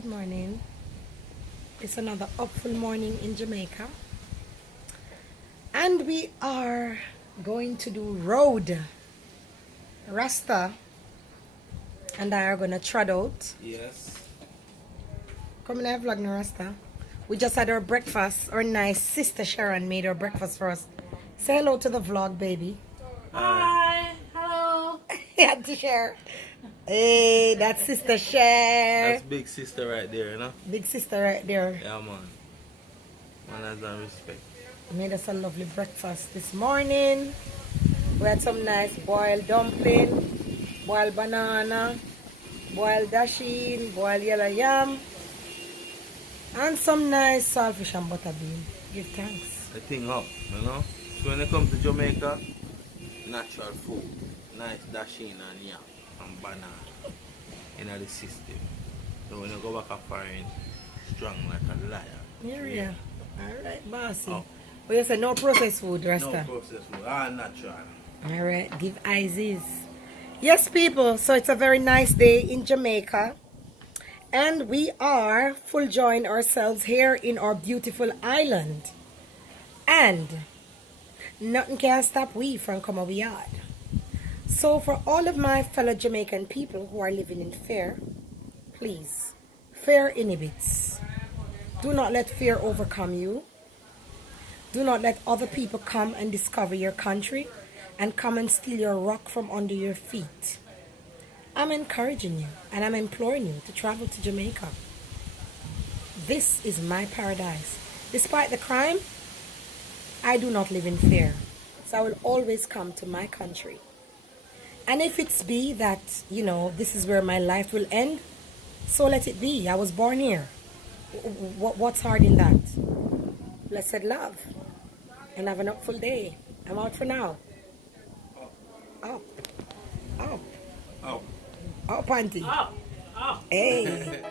Good morning. It's another upful morning in Jamaica. And we are going to do road. Rasta and I are going to trot out. Yes. Come in, I vlog no Rasta. We just had our breakfast. Our nice sister Sharon made our breakfast for us. Say hello to the vlog, baby. Hi. Hello. You had to share. Hey, that's Sister Cher. That's big sister right there, you know? Big sister right there. Yeah, man. Man has done respect. Made us a lovely breakfast this morning. We had some nice boiled dumpling, boiled banana, boiled dasheen, boiled yellow yam, and some nice saltfish and butter bean. Give thanks. The thing up, you know? So when you come to Jamaica, natural food, nice dasheen and yam and banana in the system. So when you go back a foreign, strong like a lion. Yeah. Alright, bossy. Oh. But you said no processed food, No Rasta. processed food, all natural. Alright, give Isis. Yes, people, so it's a very nice day in Jamaica. And we are full join ourselves here in our beautiful island. And nothing can stop we from coming we yard. So for all of my fellow Jamaican people who are living in fear, please, fear inhibits. Do not let fear overcome you. Do not let other people come and discover your country and come and steal your rock from under your feet. I'm encouraging you and I'm imploring you to travel to Jamaica. This is my paradise. Despite the crime, I do not live in fear. So I will always come to my country. And if it's be that, this is where my life will end, so let it be. I was born here. What's hard in that? Blessed love. And have an upful day. I'm out for now. Up. Up. Oh. Up, auntie. Oh. Oh. Hey.